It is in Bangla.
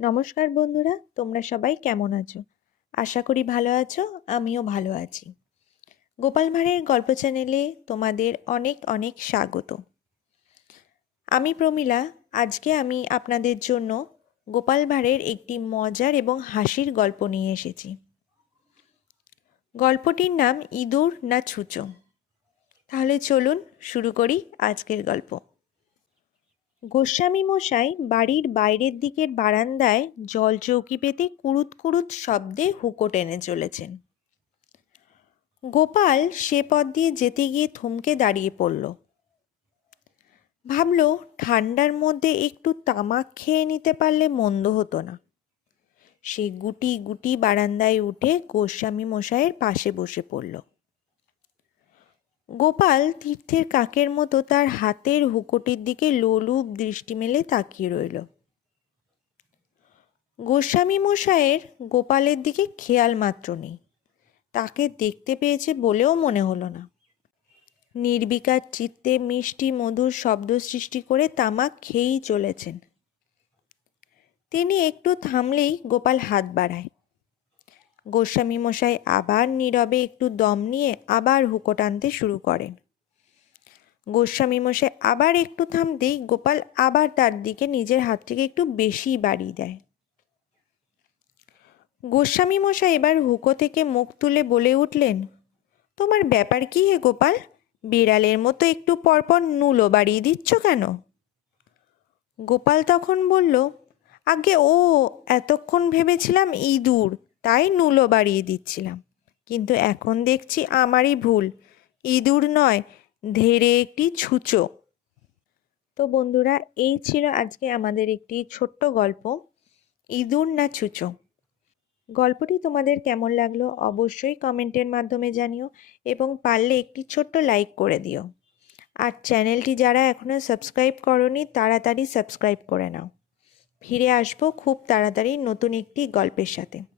নমস্কার বন্ধুরা, তোমরা সবাই কেমন আছো? আশা করি ভালো আছো, আমিও ভালো আছি। গোপাল ভাঁড়ের গল্প চ্যানেলে তোমাদের অনেক অনেক স্বাগত। আমি প্রমীলা, আজকে আমি আপনাদের জন্য গোপাল ভাঁড়ের একটি মজার এবং হাসির গল্প নিয়ে এসেছি। গল্পটির নাম ইঁদুর না ছুঁচো। তাহলে চলুন শুরু করি আজকের গল্প। গোস্বামী মশাই বাড়ির বাইরের দিকের বারান্দায় জল চৌকি পেতে কুরুত কুরুত শব্দে হুকো টেনে চলেছেন। গোপাল সে পথ দিয়ে যেতে গিয়ে থমকে দাঁড়িয়ে পড়ল। ভাবল, ঠান্ডার মধ্যে একটু তামাক খেয়ে নিতে পারলে মন্দ হতো না। সে গুটি গুটি বারান্দায় উঠে গোস্বামী মশাইয়ের পাশে বসে পড়ল। গোপাল তীর্থের কাকের মতো তার হাতের হুকোটির দিকে লোলুপ দৃষ্টি মেলে তাকিয়ে রইল। গোস্বামী মশাইয়ের গোপালের দিকে খেয়াল মাত্র নেই। তাকে দেখতে পেয়েছে বলেও মনে হলো না। নির্বিকার চিত্তে মিষ্টি মধুর শব্দ সৃষ্টি করে তামাক খেয়েই চলেছেন। তিনি একটু থামলেই গোপাল হাত বাড়ায়। গোস্বামী মশাই আবার নীরবে একটু দম নিয়ে আবার হুকো টানতে শুরু করেন। গোস্বামী মশাই আবার একটু থামতেই গোপাল আবার তার দিকে নিজের হাতটিকে একটু বেশি বাড়িয়ে দেয়। গোস্বামী মশাই এবার হুকো থেকে মুখ তুলে বলে উঠলেন, তোমার ব্যাপার কি হে গোপাল? বিড়ালের মতো একটু পরপর নুলো বাড়িয়ে দিচ্ছ কেন? গোপাল তখন বলল, আগে ও, এতক্ষণ ভেবেছিলাম ইঁদুর তাই নুলো বাড়িয়ে দিচ্ছিলাম। কিন্তু এখন দেখছি আমারই ভুল। ইঁদুর নয় ধেরে একটি ছুঁচো। তো বন্ধুরা, এই ছিল আজকে আমাদের একটি ছোট্ট গল্প। ইঁদুর না ছুঁচো? গল্পটি তোমাদের কেমন লাগল অবশ্যই কমেন্টের মাধ্যমে জানিও এবং পারলে একটি ছোট্ট লাইক করে দিও। আর চ্যানেলটি যারা এখনও সাবস্ক্রাইব করনি, তাড়াতাড়ি সাবস্ক্রাইব করে নাও। ফিরে আসব খুব তাড়াতাড়ি নতুন একটি গল্পের সাথে।